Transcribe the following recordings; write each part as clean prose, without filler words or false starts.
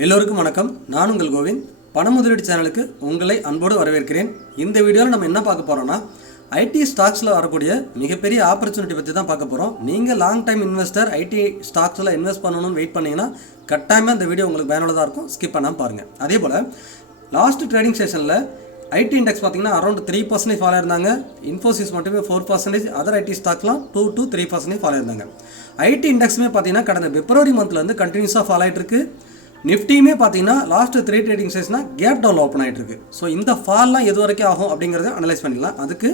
எல்லோருக்கும் வணக்கம். நான் உங்கள் கோவிந்த். பண முதலீடு சேனலுக்கு உங்களை அன்போடு வரவேற்கிறேன். இந்த வீடியோவில் நம்ம என்ன பார்க்க போகிறோம்னா, ஐடி ஸ்டாக்ஸில் வரக்கூடிய மிகப்பெரிய ஆப்பர்ச்சுனிட்டி பற்றி தான் பார்க்க போகிறோம். நீங்கள் லாங் டைம் இன்வெஸ்டர் ஐடி ஸ்டாக்ஸில் இன்வெஸ்ட் பண்ணணும்னு வெயிட் பண்ணிங்கன்னா கட்டாயமாக இந்த வீடியோ உங்களுக்கு பயனுள்ளதாக இருக்கும். ஸ்கிப் பண்ணாமல் பாருங்கள். அதே போல் லாஸ்ட் ட்ரேடிங் செஷனில் ஐடி இண்டெக்ஸ் பார்த்தீங்கன்னா அரௌண்ட் 3% ஃபாலோ இருந்தாங்க. இன்ஃபோசிஸ் மட்டுமே 4%, அதர் ஐடி ஸ்டாக்லாம் 2 to 3% ஃபாலோ இருந்தாங்க. ஐடி இண்டெக்ஸுமே பார்த்தீங்கன்னா கடந்த பிப்ரவரி மந்த்லேருந்து கண்டினியூஸாக ஃபாலோ ஆகிட்டு இருக்கு. நிஃப்டியுமே பார்த்தீங்கன்னா லாஸ்ட் 3 ட்ரேடிங் செஷனாக கேப் டவுன் ஓப்பன் ஆகிட்டு இருக்கு. ஸோ இந்த ஃபால்லாம் எது வரைக்கும் ஆகும் அப்படிங்கிறத அனலைஸ் பண்ணிடலாம். அதுக்கு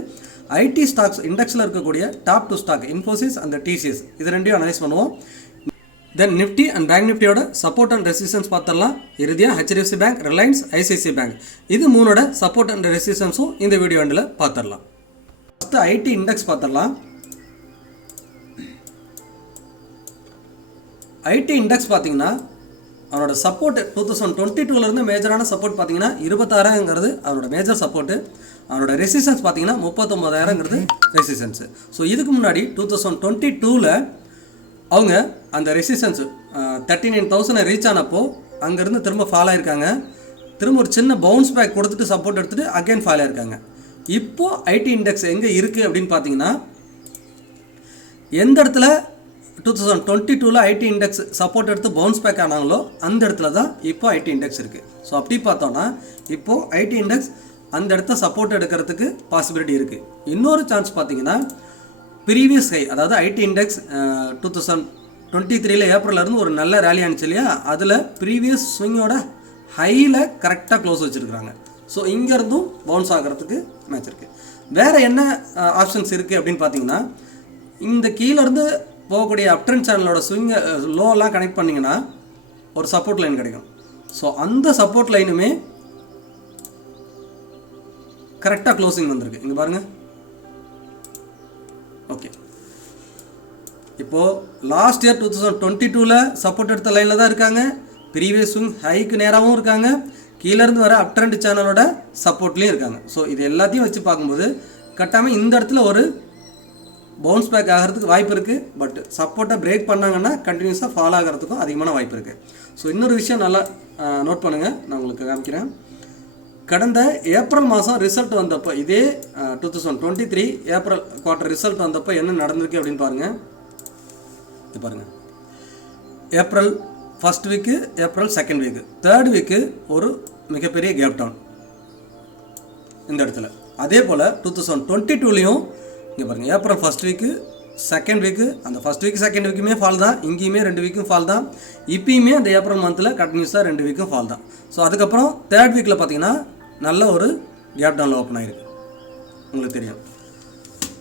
ஐடி ஸ்டாக்ஸ் இண்டெக்ஸில் இருக்கக்கூடிய top 2 stock Infosys and TCS இது ரெண்டையும் அனலைஸ் பண்ணுவோம். தென் நிஃப்டி அண்ட் பேங்க் நிஃப்டியோட சப்போர்ட் அண்ட் ரெசிஸ்டன்ஸ் பார்த்துடலாம். இறுதியாக ஹெச்டிஎஃப்சி பேங்க், ரிலையன்ஸ், ஐசிஐசிஐ பேங்க் இது மூணோட சப்போர்ட் அண்ட் ரெசிஸ்டன்ஸும் இந்த வீடியோ எண்டில் பார்த்துடலாம். ஃபஸ்ட்டு ஐடி இண்டெக்ஸ் பார்த்துடலாம். ஐடி இண்டெக்ஸ் பார்த்தீங்கன்னா அவனோட சப்போர்ட் 2022 மேஜரான சப்போர்ட் பார்த்தீங்கன்னா 26,000ங்கிறது அவனோட மேஜர் சப்போர்ட்டு. அவனோட ரெசிஸ்டன்ஸ் பார்த்தீங்கன்னா 39,000ங்கிறது ரெசிஸ்டன்ஸு. ஸோ இதுக்கு முன்னாடி 2022 அவங்க அந்த ரெசிஸ்டன்ஸு 39,000 ரீச் ஆனப்போ அங்கேருந்து திரும்ப ஃபால் ஆகிருக்காங்க. திரும்ப ஒரு சின்ன பவுன்ஸ் பேக் கொடுத்துட்டு சப்போர்ட் எடுத்துகிட்டு அகைன் ஃபால் ஆகிருக்காங்க. இப்போது ஐடி இண்டெக்ஸ் எங்கே இருக்குது அப்படின்னு பார்த்தீங்கன்னா, எந்த இடத்துல 2022 ஐடி இண்டெக்ஸ் சப்போர்ட் எடுத்து பவுன்ஸ் பேக் ஆனாங்களோ அந்த இடத்துல தான் இப்போ ஐடி இண்டெக்ஸ் இருக்குது. ஸோ அப்படி பார்த்தோன்னா இப்போது ஐடி இண்டெக்ஸ் அந்த இடத்த சப்போர்ட் எடுக்கிறதுக்கு பாசிபிலிட்டி இருக்குது. இன்னொரு சான்ஸ் பார்த்தீங்கன்னா ப்ரீவியஸ் ஹை, அதாவது ஐடி இண்டெக்ஸ் 2023 ஏப்ரல்லேருந்து ஒரு நல்ல ரேலி ஆனிச்சு இல்லையா, அதில் ப்ரீவியஸ் ஸ்விங்கோட ஹையில் கரெக்டாக க்ளோஸ் வச்சுருக்குறாங்க. ஸோ இங்கேருந்தும் பவுன்ஸ் ஆகிறதுக்கு மேட்ச் இருக்குது. வேறு என்ன ஆப்ஷன்ஸ் இருக்குது அப்படின்னு பார்த்தீங்கன்னா, இந்த கீழேருந்து போகக்கூடிய அப்ட்ரெண்ட் சேனலோட ஸ்விங் லோலாம் கனெக்ட் பண்ணிங்கன்னா ஒரு சப்போர்ட் லைன் கிடைக்கும். ஸோ அந்த சப்போர்ட் லைனுமே கரெக்டாக க்ளோசிங் வந்திருக்கு. இங்கே பாருங்கள். ஓகே, இப்போது லாஸ்ட் இயர் 2022 சப்போர்ட் எடுத்த லைனில் தான் இருக்காங்க. ப்ரீவியஸ் ஸ்விங் ஹைக்கு நேராகவும் இருக்காங்க. கீழேருந்து வர அப்ட்ரெண்ட் சேனலோட சப்போர்ட்லேயும் இருக்காங்க. ஸோ இது எல்லாத்தையும் வச்சு பார்க்கும்போது கட்டாமல் இந்த இடத்துல ஒரு பவுன்ஸ் பேக் ஆகிறதுக்கு வாய்ப்பு இருக்குது. பட் சப்போர்ட்டை பிரேக் பண்ணாங்கன்னா கண்டினியூஸாக ஃபாலோ ஆகிறதுக்கும் அதிகமான வாய்ப்பு இருக்குது. ஸோ இன்னொரு விஷயம் நல்லா நோட் பண்ணுங்கள், நான் உங்களுக்கு காமிக்கிறேன். கடந்த ஏப்ரல் மாதம் ரிசல்ட் வந்தப்போ, இதே 2023 ஏப்ரல் குவார்ட்டர் ரிசல்ட் வந்தப்போ என்ன நடந்திருக்கு அப்படின்னு பாருங்கள். இது பாருங்கள். April first week, April second week, third week ஒரு மிகப்பெரிய கேப் டவுன் இந்த இடத்துல. அதே போல் 2022 இங்கே பாருங்கள். April first week, second week, அந்த ஃபஸ்ட் வீக் செகண்ட் வீக்குமே ஃபால் தான். இங்கேயுமே 2 வீக்கும் ஃபால் தான். இப்பயுமே அந்த ஏப்ரல் மந்தில் கண்டினியூஸாக 2 வீக்கும் ஃபால் தான். ஸோ அதுக்கப்புறம் தேர்ட் வீக்கில் பார்த்தீங்கன்னா நல்ல ஒரு கேப் டவுனில் ஓப்பன் ஆகிருக்கு, உங்களுக்கு தெரியும்.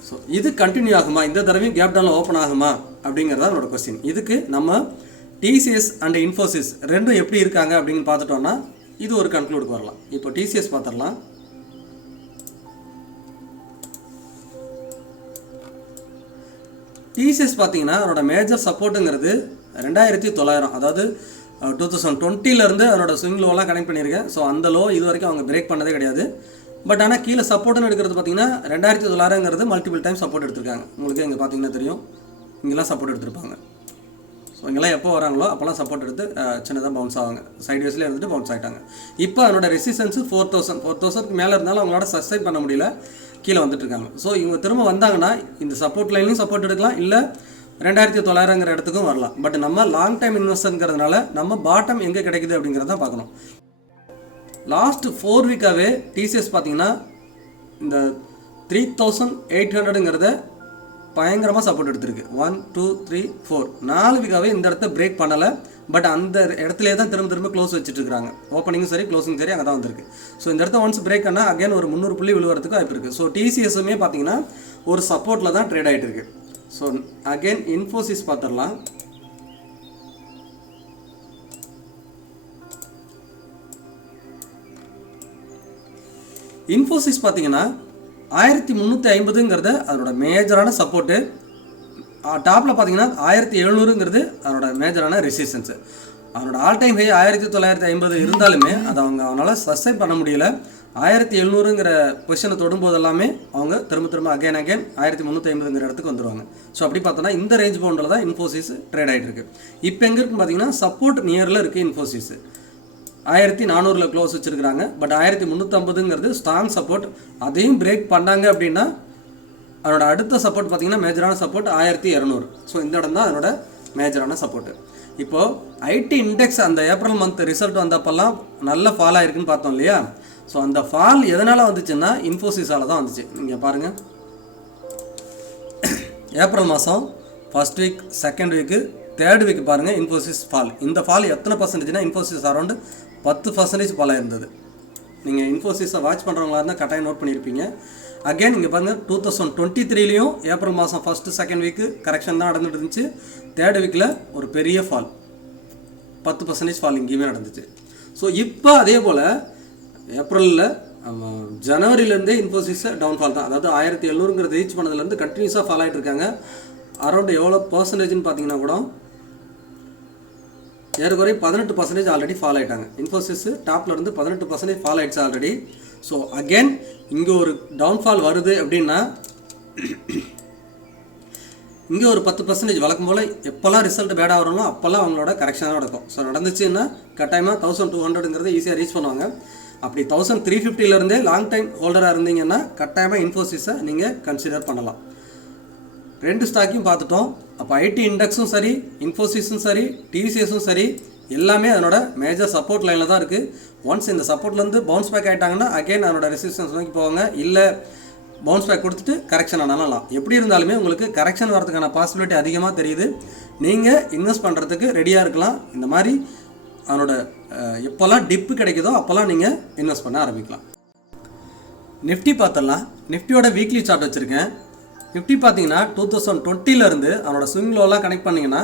ஸோ இது கண்டினியூ ஆகுமா, இந்த தடவையும் கேப் டவுனில் ஓப்பன் ஆகுமா அப்படிங்கிறதா என்னோட கொஸ்டின். இதுக்கு நம்ம டிசிஎஸ் அண்ட் இன்ஃபோசிஸ் ரெண்டும் எப்படி இருக்காங்க அப்படின்னு பார்த்துட்டோன்னா இது ஒரு கன்க்ளூடுக்கு வரலாம். இப்போ டிசிஎஸ் பார்த்துடலாம். டிசிஎஸ் பார்த்தீங்கன்னா அதனோட மேஜர் சப்போர்ட்டுங்கிறது 2,900, அதாவது 2020 அதனோட ஸ்விங் லோலாம் கனெக்ட் பண்ணியிருக்கேன். ஸோ அந்த லோ இது வரைக்கும் அவங்க பிரேக் பண்ணதே கிடையாது. பட் ஆனால் கீழே சப்போர்ட்டுன்னு எடுக்கிறது பார்த்தீங்கன்னா 2,900ங்கிறது மல்டிபிள் டைம் சப்போர்ட் எடுத்திருக்காங்க. உங்களுக்கு இங்கே பார்த்தீங்கன்னா தெரியும், இங்கெல்லாம் சப்போர்ட் எடுத்திருப்பாங்க. ஸோ இங்கெல்லாம் எப்போ வராங்களோ அப்போல்லாம் சப்போர்ட் எடுத்து சின்னதாக பவுன்ஸ் ஆவாங்க. சைட்வேஸில் இருந்துட்டு பவுன்ஸ் ஆகிட்டாங்க. இப்போ அதனோட ரெசிஸ்டன்ஸு 4,000க்கு மேலே இருந்தாலும் அவங்களோட சஸ்டைன் பண்ண முடியல, கீழே வந்துட்டுருக்காங்க. ஸோ இவங்க திரும்ப வந்தாங்கன்னா இந்த சப்போர்ட் லைன்லையும் சப்போர்ட் எடுக்கலாம், இல்லை 2,900ங்கிற இடத்துக்கும் வரலாம். பட் நம்ம லாங் டைம் இன்வெஸ்டர்ங்கிறதுனால நம்ம பாட்டம் எங்கே கிடைக்குது அப்படிங்கிறத பார்க்கணும். லாஸ்ட் 4 வீக்காகவே டிசிஎஸ் பார்த்தீங்கன்னா இந்த 3,800ங்கிறத பயங்கரமாக சப்போர்ட் எடுத்திருக்கு. 1 2 3 4 4 வீக்காகவே இந்த இடத்த பிரேக் பண்ணலை. பட் அந்த இடத்துல தான் திரும்ப க்ளோஸ் வச்சுட்டு இருக்காங்க. ஓப்பனிங்கும் சரி க்ளோசிங் சரி அங்கே தான் வந்திருக்கு. ஸோ இந்த இடத்த ஒன்ஸ் பிரேக் பண்ணால் அகைன் ஒரு 300 புள்ளி விழுவறதுக்கு வாய்ப்பு இருக்குது. ஸோ டிசிஎஸ்ஸுமே பார்த்தீங்கன்னா ஒரு சப்போர்ட்டில் தான் ட்ரேட் ஆகிட்டு இருக்கு. ஸோ அகைன் இன்ஃபோசிஸ் பார்த்துடலாம். இன்ஃபோசிஸ் பார்த்தீங்கன்னா 1,350ங்கிறது அதனோட மேஜரான சப்போர்ட்டு. டாப்பில் பார்த்தீங்கன்னா 1,700ங்கிறது அதனோட மேஜரான ரெசிஸ்டன்ஸு. அவனோட ஆல் டைம் ஹை 1,950 இருந்தாலுமே அதை அவனால் சஸ்டைன் பண்ண முடியல. 1700ங்கிற பொசிஷனை தொடும்போது எல்லாமே அவங்க திரும்ப அகைன் 1350ங்கிற இடத்துக்கு வந்துடுவாங்க. ஸோ அப்படி பார்த்தோன்னா இந்த ரேஞ்ச் பவுண்டில் தான் இன்ஃபோசிஸ் ட்ரேட் ஆகிட்டு இருக்கு. இப்போ எங்கே இருக்குன்னு பார்த்தீங்கன்னா சப்போர்ட் நியரில் இருக்குது இன்ஃபோசிஸ். 1400 க்ளோஸ் வச்சுருக்காங்க. பட் 1350ங்கிறது ஸ்ட்ராங் சப்போர்ட். அதையும் பிரேக் பண்ணாங்க அப்படின்னா அதனோட அடுத்த சப்போர்ட் பார்த்தீங்கன்னா மேஜரான சப்போர்ட் 1200. ஸோ இந்த இடம் தான் அதனோட மேஜரான சப்போர்ட்டு. இப்போது ஐடி இண்டெக்ஸ் அந்த ஏப்ரல் மந்த் ரிசல்ட் வந்தப்பெல்லாம் நல்ல ஃபால் ஆகிருக்குன்னு பார்த்தோம் இல்லையா? ஸோ அந்த ஃபால் எதனால் வந்துச்சுன்னா இன்ஃபோசிஸால் தான் வந்துச்சு. நீங்கள் பாருங்கள், ஏப்ரல் மாதம் first week, second week, third week பாருங்கள் இன்ஃபோசிஸ் ஃபால். இந்த ஃபால் எத்தனை பர்சன்டேஜ்னா இன்ஃபோசிஸ் அரௌண்டு 10% ஃபால் ஆயிருந்தது. நீங்கள் இன்ஃபோசிஸை வாட்ச் பண்ணுறவங்களா இருந்தால் கட்டாயம் நோட் பண்ணியிருப்பீங்க. அகெயின் இங்கே பாருங்கள் 2023லேயும் ஏப்ரல் மாதம் ஃபஸ்ட்டு செகண்ட் வீக்கு கரெக்ஷன் தான் நடந்துட்டு இருந்துச்சு. தேர்ட் வீக்கில் ஒரு பெரிய ஃபால், 10% ஃபால் இங்கேயுமே நடந்துச்சு. ஸோ இப்போ அதே போல் ஏப்ரலில் ஜனவரியிலேருந்தே இன்ஃபோசிஸை டவுன்ஃபால் தான். அதாவது 1700ங்கிறது ரீச் பண்ணதுலேருந்து கண்டினியூஸாக ஃபால் ஆகிட்டு இருக்காங்க. அரௌண்ட் எவ்வளோ பர்சன்டேஜ்னு பார்த்தீங்கன்னா கூட ஏறக்குறை 18% ஆல்ரெடி ஃபால் ஆகிட்டாங்க. இன்ஃபோசிஸ் டாப்பில் இருந்து 18% ஃபால் ஆகிடுச்சு ஆல்ரெடி. ஸோ அகெயின் இங்கே ஒரு டவுன்ஃபால் வருது அப்படின்னா இங்கே ஒரு 10% வழக்கம் போல் எப்போல்லாம் ரிசல்ட் பேடாக வரணும் அப்போல்லாம் அவங்களோட கரெக்ஷனாக நடக்கும். ஸோ நடந்துச்சுன்னா கட்டாயமாக 1200ங்கிறத ஈஸியாக ரீச் பண்ணுவாங்க. அப்படி 1350லேருந்தே லாங் டைம் ஹோல்டராக இருந்தீங்கன்னா கட்டாயமாக இன்ஃபோசிஸை நீங்கள் கன்சிடர் பண்ணலாம். ரெண்டு ஸ்டாக்கையும் பார்த்துட்டோம். அப்போ ஐடி இண்டெக்ஸும் சரி, இன்ஃபோசிஸும் சரி, டிசிஎஸும் சரி, எல்லாமே அதனோட மேஜர் சப்போர்ட் லைனில் தான் இருக்குது. ஒன்ஸ் இந்த சப்போர்ட்லேருந்து பவுன்ஸ் பேக் ஆகிட்டாங்கன்னா அகெயின் அதனோட ரெசிஸ்டன்ஸ் நோக்கி போவாங்க. இல்லை பவுன்ஸ் பேக் கொடுத்துட்டு கரெக்ஷன் ஆனாலும் எப்படி இருந்தாலுமே உங்களுக்கு கரெக்ஷன் வரதுக்கான பாசிபிலிட்டி அதிகமாக தெரியுது. நீங்கள் இன்வெஸ்ட் பண்ணுறதுக்கு ரெடியாக இருக்கலாம். இந்த மாதிரி அதனோட எப்போல்லாம் டிப்பு கிடைக்குதோ அப்போல்லாம் நீங்கள் இன்வெஸ்ட் பண்ண ஆரம்பிக்கலாம். நிஃப்டி பார்த்துடலாம். நிஃப்டியோட வீக்லி சார்ட் வச்சுருக்கேன். நிஃப்டி பார்த்தீங்கன்னா 2020லேருந்து அவனோட ஸ்விங் லோலாம் கனெக்ட் பண்ணிங்கன்னா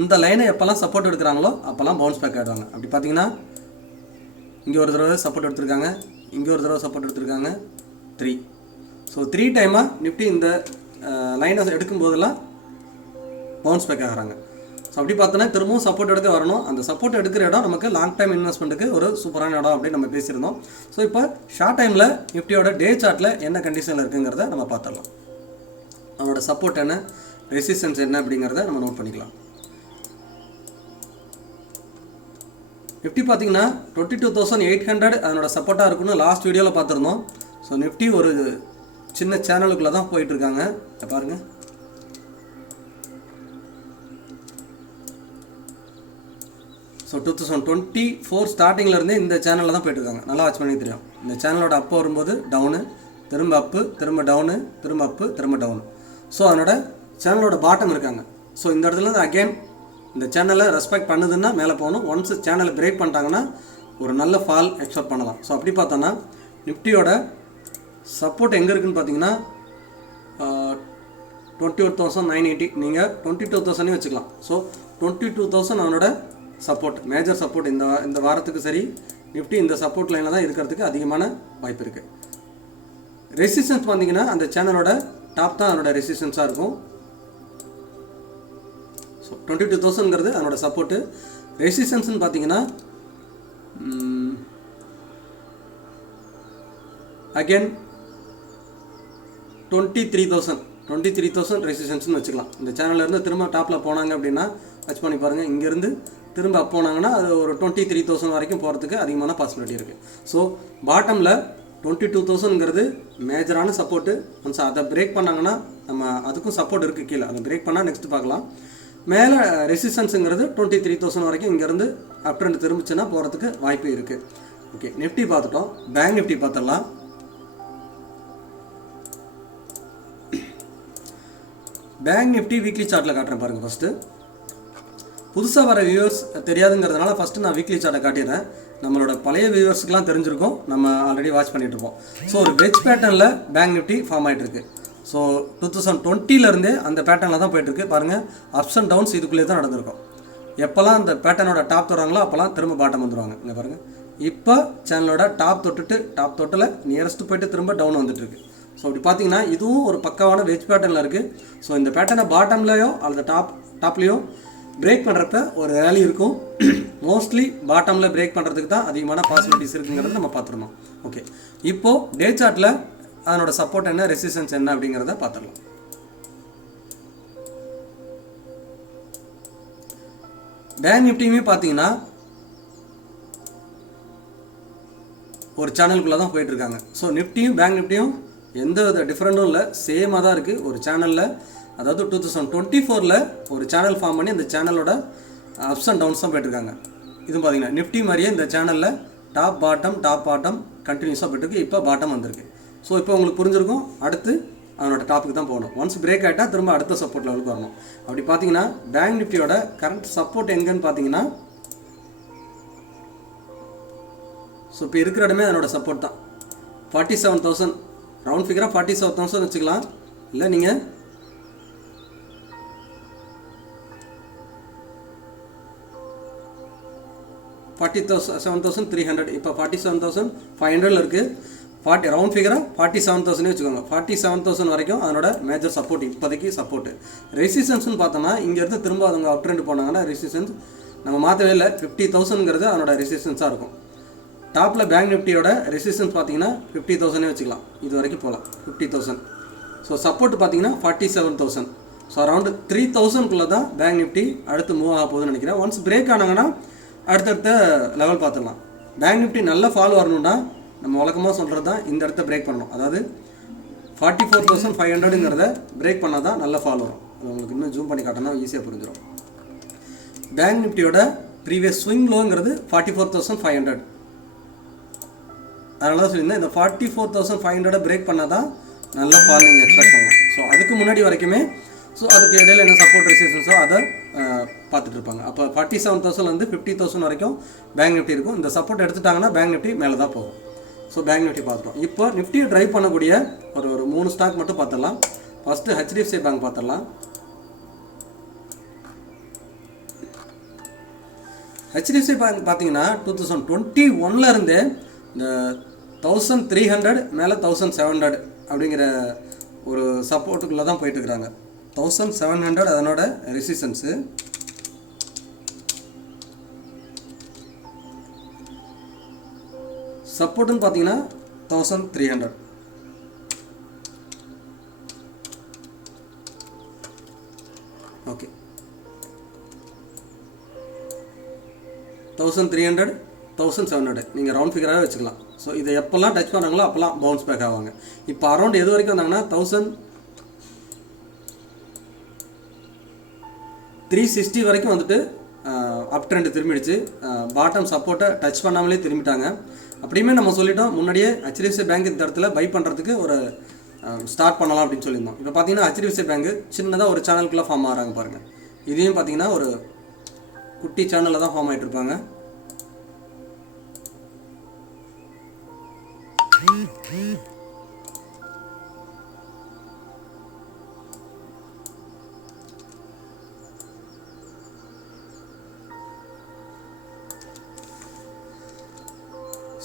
இந்த லைனை எப்போல்லாம் சப்போர்ட் எடுக்கிறாங்களோ அப்போல்லாம் பவுன்ஸ் பேக் ஆகிடுவாங்க. அப்படி பார்த்தீங்கன்னா இங்கே ஒரு தடவை சப்போர்ட் எடுத்திருக்காங்க, இங்கே ஒரு தடவை சப்போர்ட் எடுத்திருக்காங்க, 3. ஸோ 3 டைமாக நிஃப்டி இந்த லைனை எடுக்கும்போதெல்லாம் பவுன்ஸ் பேக் ஆகிறாங்க. ஸோ அப்படி பார்த்தோன்னா திரும்பவும் சப்போர்ட் எடுக்க வரணும். அந்த சப்போர்ட் எடுக்கிற இடம் நமக்கு லாங் டைம் இன்வெஸ்ட்மெண்ட்டுக்கு ஒரு சூப்பரான இடம் அப்படின்னு நம்ம பேசியிருந்தோம். ஸோ இப்போ ஷார்ட் டைமில் நிஃப்டியோட டே சார்ட்டில் என்ன கண்டிஷனில் இருக்குங்கிறத நம்ம பார்த்துடலாம். அவனோட சப்போர்ட் என்ன, ரெசிஸ்டன்ஸ் என்ன அப்படிங்கிறத நம்ம நோட் பண்ணிக்கலாம். நிஃப்டி பார்த்தீங்கன்னா 22,800 அதனோட சப்போர்ட்டாக இருக்குன்னு லாஸ்ட் வீடியோவில் பார்த்துருந்தோம். ஸோ நிஃப்டி ஒரு சின்ன சேனலுக்குள்ளே தான் போயிட்டுருக்காங்க. பாருங்கள், ஸோ 2024 ஸ்டார்டிங்லேருந்தே இந்த சேனலில் தான் போயிட்டுருக்காங்க. நல்லா வாட்ச் பண்ணி தெரியும். இந்த சேனலோட அப்பு வரும்போது டவுனு, திரும்ப அப்பு, திரும்ப டவுனு, திரும்ப அப்பு, திரும்ப டவுனு. ஸோ அதனோட சேனலோட பாட்டம் இருக்காங்க. ஸோ இந்த இடத்துலேருந்து அகெயின் இந்த சேனலை ரெஸ்பெக்ட் பண்ணுதுன்னா மேலே போகணும். ஒன்ஸ் சேனலை பிரேக் பண்ணிட்டாங்கன்னா ஒரு நல்ல ஃபால் எக்ஸ்பெக்ட் பண்ணலாம். ஸோ அப்படி பார்த்தோன்னா நிஃப்டியோட சப்போர்ட் எங்கே இருக்குதுன்னு பார்த்தீங்கன்னா 21,980, நீங்கள் 22,000 வச்சுக்கலாம். ஸோ 22,000 அவனோட சப்போர்ட், மேஜர் சப்போர்ட். இந்த வாரத்துக்கு சரி நிஃப்டி இந்த சப்போர்ட் லைனில் தான் இருக்கிறதுக்கு அதிகமான வாய்ப்பு இருக்குது. ரெசிஸ்டன்ஸ் பார்த்தீங்கன்னா அந்த சேனலோட டாப் தான் அதனோட ரெசிஸ்டன்ஸாக இருக்கும். ஸோ 22,000ங்கிறது அதனோட சப்போர்ட்டு. ரெசிஸ்டன்ஸ்னு பார்த்தீங்கன்னா அகெயின் 23,000 ரெசிஸ்டன்ஸ்னு வச்சுக்கலாம். இந்த சேனல்லேருந்து திரும்ப டாப்பில் போனாங்க அப்படின்னா வச்சு பண்ணி பாருங்கள். இங்கேருந்து திரும்ப அப் போனாங்கன்னா அது ஒரு 23,000 வரைக்கும் போகிறதுக்கு அதிகமான பாசிபிலிட்டி இருக்குது. ஸோ பாட்டமில் 22,000ங்கிறது மேஜரான சப்போர்ட்டு. ஒன்ஸ் அதை பிரேக் பண்ணாங்கன்னா நம்ம அதுக்கும் சப்போர்ட் இருக்குது கீழே. அதை பிரேக் பண்ணால் நெக்ஸ்ட் பார்க்கலாம். மேலே ரெசிஸ்டன்ஸுங்கிறது 23,000 வரைக்கும் இங்கேருந்து அப் ட்ரெண்ட் திரும்பிச்சுன்னா போகிறதுக்கு வாய்ப்பு இருக்குது. ஓகே, நிஃப்டி பார்த்துட்டோம். பேங்க் நிஃப்டி பார்த்துடலாம். பேங்க் நிஃப்டி வீக்லி சார்ட்டில் காட்டுறேன் பாருங்கள். ஃபஸ்ட்டு புதுசாக வர வியூவர்ஸ் தெரியாதுங்கிறதுனால ஃபஸ்ட்டு நான் வீக்லி சார்ட்டை காட்டிடுறேன். நம்மளோட பழைய வியூவர்ஸ்க்குலாம் தெரிஞ்சிருக்கும், நம்ம ஆல்ரெடி வாட்ச் பண்ணிகிட்ருப்போம். ஸோ ஒரு வெஜ் பேட்டர்னில் பேங்க் நிஃப்டி ஃபார்ம் ஆகிட்டுருக்கு. ஸோ 2020லேருந்தே அந்த பேட்டர்னில் தான் போய்ட்டுருக்கு. பாருங்கள், அப்ஸ் அண்ட் டவுன்ஸ் இதுக்குள்ளே தான் நடந்திருக்கும். எப்போல்லாம் அந்த பேட்டர்னோட டாப் தருவாங்களோ அப்போல்லாம் திரும்ப பாட்டம் வந்துடுவாங்க. இங்கே பாருங்கள், இப்போ சேனலோட டாப் தொட்டில் நியரஸ்ட்டு போய்ட்டு திரும்ப டவுன் வந்துட்டுருக்கு. ஸோ அப்படி பார்த்தீங்கன்னா இதுவும் ஒரு பக்காவான வெஜ் பேட்டர்னில் இருக்குது. ஸோ இந்த பேட்டர்னை பாட்டம்லையோ அல்லது டாப்லேயோ பிரேக் பண்ணுறப்ப ஒரு ரேலி இருக்கும். மோஸ்ட்லி பாட்டமில் பிரேக் பண்ணுறதுக்கு தான் அதிகமான பாசிபிலிட்டிஸ் இருக்குங்கிறத நம்ம பார்த்துருந்தோம். ஓகே, இப்போது டே சார்ட்டில் அதனோட சப்போர்ட் என்ன, ரெசிஸ்டன்ஸ் என்ன அப்படிங்கிறத பார்த்துடலாம். பேங்க் நிஃப்டியுமே பார்த்தீங்கன்னா ஒரு சேனலுக்குள்ளே தான் போயிட்டுருக்காங்க. ஸோ நிஃப்டியும் பேங்க் நிஃப்டியும் எந்த வித டிஃப்ரெண்ட்டும் இல்லை, சேமாக தான் இருக்குது. ஒரு சேனலில் அதாவது 2024 ஒரு சேனல் ஃபார்ம் பண்ணி அந்த சேனலோட அப்ஸ் அண்ட் டவுன்ஸ் தான் போயிட்டுருக்காங்க. இது பார்த்தீங்கன்னா நிஃப்டி மாதிரியே இந்த சேனலில் டாப் பாட்டம் கண்டினியூஸாக போய்ட்டுருக்கு. இப்போ பாட்டம் வந்திருக்கு. ஸோ இப்போ உங்களுக்கு புரிஞ்சிருக்கும். அடுத்து அதனோட டாப்புக்கு தான் போகணும். ஒன்ஸ் பிரேக் ஆகிட்டால் திரும்ப அடுத்த சப்போர்ட் லெவலுக்கு வரணும். அப்படி பார்த்தீங்கன்னா பேங்க் நிஃப்டியோட கரண்ட் சப்போர்ட் எங்கன்னு பார்த்தீங்கன்னா, ஸோ இப்போ இருக்கிற இடமே அதனோட சப்போர்ட் தான். 47,000 ரவுண்ட் ஃபிகராக 47,000 வச்சுக்கலாம். இல்லை நீங்கள் 47,300 இப்போ 47,500 இருக்குது. ரவுண்ட் ஃபிகராக 47,000 வச்சுக்கோங்க. 47,000 வரைக்கும் அதனோட மேஜர் சப்போர்ட் இப்போதைக்கு சப்போர்ட்டு. ரெசிஸ்டன்ஸ்னு பார்த்தோம்னா இங்கேருந்து திரும்ப அவங்க அப் ட்ரெண்ட் போனாங்கன்னா ரெசிஸ்டன்ஸ் நம்ம மாற்றவே இல்லை. 50,000ங்கிறது அதனோட ரெசிஸ்டன்ஸாக இருக்கும். டாப்பில் பேங்க் நிஃப்டியோட ரெசிஸ்டன்ஸ் பார்த்தீங்கன்னா 50,000 வச்சுக்கலாம். இது வரைக்கும் போகலாம் 50,000. ஸோ சப்போர்ட் பார்த்தீங்கன்னா 47,000. ஸோ அரௌண்ட் 3,000க்குள்ளே தான் பேங்க் நிஃப்டி அடுத்து மூவ் ஆக போகுதுன்னு நினைக்கிறேன். ஒன்ஸ் பிரேக் ஆனாங்கன்னா அடுத்தடுத்த லெவல் பார்த்துடலாம். பேங்க் நிஃப்டி நல்ல ஃபால் வரணும்னா நம்ம வழக்கமாக சொல்கிறது தான் இந்த இடத்த பிரேக் பண்ணணும். அதாவது 44,500ங்கிறத பிரேக் பண்ணால் தான் நல்ல ஃபால் வரும். அது உங்களுக்கு இன்னும் ஜூம் பண்ணி காட்டினா ஈஸியாக புரிஞ்சிடும். பேங்க் நிஃப்டியோட ப்ரீவியஸ் ஸ்விங் லோங்கிறது 44,500. அதனால தான் சொல்லியிருந்தேன் இந்த 44,500 பிரேக் பண்ணால் தான் நல்ல ஃபால் நீங்கள் எக்ஸ்பெக்ட் பண்ணலாம். ஸோ அதுக்கு முன்னாடி வரைக்குமே ஸோ அதுக்கு இடையில் என்ன சப்போர்ட் ரெசிஸ்டன்ஸோ அதை பார்த்துட்டு இருப்பாங்க. அப்போ 47,000 50,000 வரைக்கும் பேங்க் நிஃப்டி இருக்கும். இந்த சப்போர்ட் எடுத்துட்டாங்கன்னா பேங்க் நிஃப்டி மேலே தான் போகும். ஸோ பேங்க் நிஃப்டி பார்த்துட்டோம். இப்போ நிஃப்டியை ட்ரைவ் பண்ணக்கூடிய ஒரு 3 ஸ்டாக் மட்டும் பார்த்துடலாம். ஃபஸ்ட்டு HDFC பேங்க் பார்த்துடலாம். HDFC பேங்க் பார்த்தீங்கன்னா 2021 இருந்தே இந்த 1,300 மேலே 1,700 அப்படிங்கிற ஒரு சப்போர்ட்டுக்குள்ளே தான் போயிட்டுருக்குறாங்க. 1,700 அதனோட ரெசிஸ்டன்ஸு. சப்போர்ட்டுன்னு பார்த்தீங்கன்னா 1,300. ஓகே 1,300 1,700 நீங்கள் ரவுண்ட் ஃபிகராகவே வச்சுக்கலாம். ஸோ இதை எப்போல்லாம் டச் பண்ணாங்களோ அப்போல்லாம் பவுன்ஸ் பேக் ஆவாங்க. இப்போ அரௌண்ட் எது வரைக்கும் வந்தாங்கன்னா 1,360 வரைக்கும் வந்துட்டு அப் ட்ரெண்ட் திரும்பிடுச்சு. பாட்டம் சப்போர்ட்டை டச் பண்ணாமலே திரும்பிட்டாங்க. அப்படியுமே நம்ம சொல்லிட்டோம் முன்னாடியே HDFC பேங்க் இந்த இடத்துல பை பண்ணுறதுக்கு ஒரு ஸ்டார்ட் பண்ணலாம் அப்படின்னு சொல்லியிருந்தோம். இப்போ பார்த்தீங்கன்னா HDFC பேங்க் சின்னதாக ஒரு சேனலுக்குள்ளே ஃபார்ம் ஆகிறாங்க பாருங்கள். இதையும் பார்த்தீங்கன்னா ஒரு குட்டி சேனலில் தான் ஃபார்ம் ஆகிட்டு இருப்பாங்க.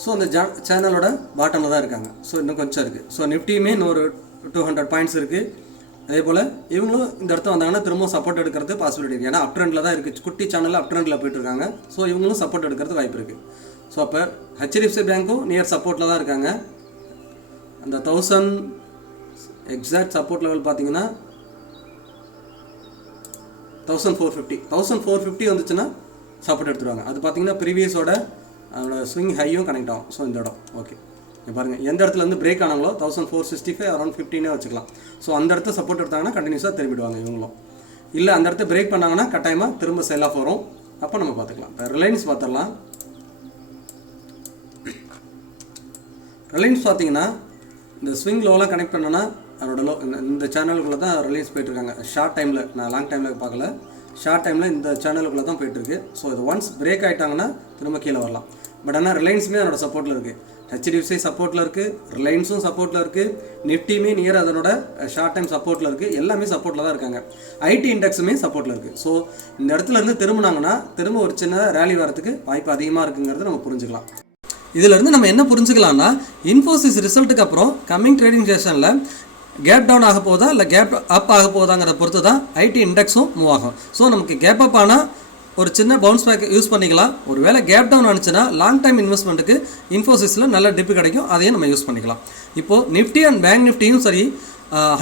ஸோ அந்த சேனலோட பாட்டமில் தான் இருக்காங்க. ஸோ இன்னும் கொஞ்சம் இருக்குது. ஸோ நிஃப்டியுமே இன்னொரு 200 பாயிண்ட்ஸ் இருக்குது. அதே போல் இவங்களும் இந்த இடத்த வந்தாங்கன்னா திரும்ப சப்போர்ட் எடுக்கிறது பாசிபிலிட்டி இருக்குது. ஏன்னா அப் ட்ரெண்டில் தான் இருக்குது. குட்டி சேனலில் அப் ட்ரெண்டில் போயிட்டுருக்காங்க. ஸோ இவங்களும் சப்போர்ட் எடுக்கிறது வாய்ப்பு இருக்குது. ஸோ அப்போ HDFC பேங்க்கும் நியர் சப்போர்ட்டில் தான் இருக்காங்க. அந்த 1,000 எக்ஸாக்ட் சப்போர்ட் லெவல் பார்த்தீங்கன்னா 1,450 வந்துச்சுன்னா சப்போர்ட் எடுத்துருவாங்க. அது பார்த்தீங்கன்னா ப்ரீவியஸோட அதோட ஸ்விங் ஹையும் கனெக்ட் ஆகும். ஸோ இந்த இடம் ஓகே பாருங்கள் எந்த இடத்துல வந்து பிரேக் ஆனாங்களோ 1,465 அரௌண்ட் 15 வச்சுக்கலாம். ஸோ அந்த இடத்த சப்போர்ட் எடுத்தாங்கன்னா கண்டினியூஸாக திரும்பிடுவாங்க இவங்களும். இல்லை அந்த இடத்த பிரேக் பண்ணாங்கன்னா கட்டாயமாக திரும்ப செல் ஆஃப் வரும். அப்போ நம்ம பார்த்துக்கலாம். இப்போ ரிலையன்ஸ் பார்த்துடலாம். ரிலையன்ஸ் பார்த்தீங்கன்னா இந்த ஸ்விங் லோலாம் கனெக்ட் பண்ணோன்னா அதோட லோ இந்த சேனலுக்குள்ளே தான் ரிலையன்ஸ் போயிட்டுருக்காங்க. ஷார்ட் டைமில் நான் லாங் டைமில் பார்க்கல. ஷார்ட் டைமில் இந்த சேனலுக்குள்ளே தான் போயிட்டுருக்கு. ஸோ இது ஒன்ஸ் பிரேக் ஆகிட்டாங்கன்னா திரும்ப கீழே வரலாம். பட் ஆனால் ரிலையன்ஸுமே அதனோட சப்போர்ட்டில் இருக்குது. HDFC சப்போர்ட்டில் இருக்குது. ரிலையன்ஸும் சப்போர்ட்டில் இருக்குது. நிஃப்டியுமே நியர் அதனோட ஷார்ட் டைம் சப்போர்ட்டில் இருக்குது. எல்லாமே சப்போர்ட்டில் தான் இருக்காங்க. IT இண்டெக்ஸுமே சப்போர்ட்டில் இருக்குது. ஸோ இந்த இடத்துல இருந்து திரும்பினாங்கன்னா திரும்ப ஒரு சின்ன ரேலி வரதுக்கு வாய்ப்பு அதிகமாக இருக்குங்கிறது நம்ம புரிஞ்சுக்கலாம். இதிலேருந்து நம்ம என்ன புரிஞ்சுக்கலாம்னா இன்ஃபோசிஸ் ரிசல்ட்டுக்கு அப்புறம் கம்மிங் ட்ரேடிங் செஷனில் கேப் டவுன் ஆக போதா இல்லை கேப் அப் ஆக போதாங்கிறத பொறுத்து தான் IT இண்டெக்ஸும் மூவ் ஆகும். ஸோ நமக்கு கேப் அப் ஆனால் ஒரு சின்ன பவுன்ஸ் பேக் யூஸ் பண்ணிக்கலாம். ஒரு வேளை கேப் டவுன் ஆனிச்சுன்னா லாங் டைம் இன்வெஸ்ட்மெண்ட்டுக்கு இன்ஃபோசிஸில் நல்ல டிப்பு கிடைக்கும். அதையும் நம்ம யூஸ் பண்ணிக்கலாம். இப்போது நிஃப்டி அண்ட் பேங்க் நிஃப்டியும் சரி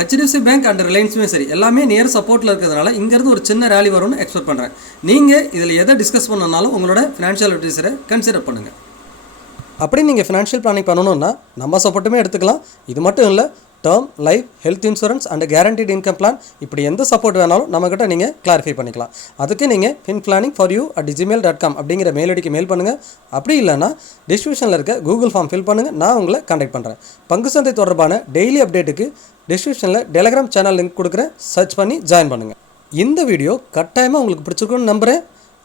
HDFC பேங்க் அண்ட் ரிலையன்ஸுமே சரி எல்லாமே நியர் சப்போர்ட்டில் இருக்கிறதுனால இங்கேருந்து ஒரு சின்ன ரேலி வரும்னு எக்ஸ்பெக்ட் பண்ணுறேன். நீங்கள் இதில் எதை டிஸ்கஸ் பண்ணனாலும் உங்களோட ஃபினான்ஷியல் அட்வைசரை கன்சிடர் பண்ணுங்கள். அப்படி நீங்கள் ஃபினான்ஷியல் பிளானிங் பண்ணணுன்னா நம்ம சப்போர்ட்டுமே எடுத்துக்கலாம். இது மட்டும் இல்லை, term, life, health insurance and guaranteed income plan இப்படி எந்த சப்போர்ட் வேணாலும் நம்மக்கிட்ட நீங்கள் கிளாரிஃபை பண்ணிக்கலாம். அதுக்கு நீங்கள் finplanning4you@gmail.com அப்படிங்கிற மெயில் ஐடிக்கு மெயில் பண்ணுங்கள். அப்படி இல்லைனா டிஸ்கிரிப்ஷனில் இருக்க கூகுள் ஃபார்ம் ஃபில் பண்ணுங்கள், நான் உங்களை கான்டாக்ட் பண்ணுறேன். பங்கு சந்தை தொடர்பான டெய்லி அப்டேட்டுக்கு டிஸ்கிரிப்ஷனில் டெலகிராம் சேனல் லிங்க் கொடுக்குறேன், சர்ச் பண்ணி ஜாயின் பண்ணுங்கள். இந்த வீடியோ கட்டாயமாக உங்களுக்கு பிடிச்சிருக்குன்னு நம்புகிறேன்.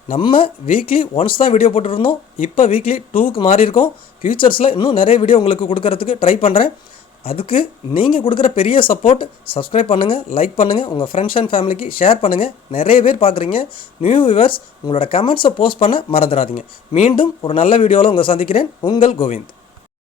நம்ம வீக்லி ஒன்ஸ் தான் வீடியோ போட்டுருந்தோம், இப்போ வீக்லி 2க்கு மாறி இருக்கோம். ஃப்யூச்சர்ஸில் இன்னும் நிறைய வீடியோ உங்களுக்கு கொடுக்கறதுக்கு ட்ரை பண்ணுறேன். அதுக்கு நீங்கள் கொடுக்குற பெரிய சப்போர்ட், சப்ஸ்கிரைப் பண்ணுங்கள், லைக் பண்ணுங்கள், உங்கள் ஃப்ரெண்ட்ஸ் அண்ட் ஃபேமிலிக்கு ஷேர் பண்ணுங்கள். நிறைய பேர் பார்க்குறீங்க. நியூ வியூவர்ஸ், உங்களோட கமெண்ட்ஸை போஸ்ட் பண்ண மறந்துடாதீங்க. மீண்டும் ஒரு நல்ல வீடியோவில் உங்களை சந்திக்கிறேன். உங்கள் கோவிந்த்.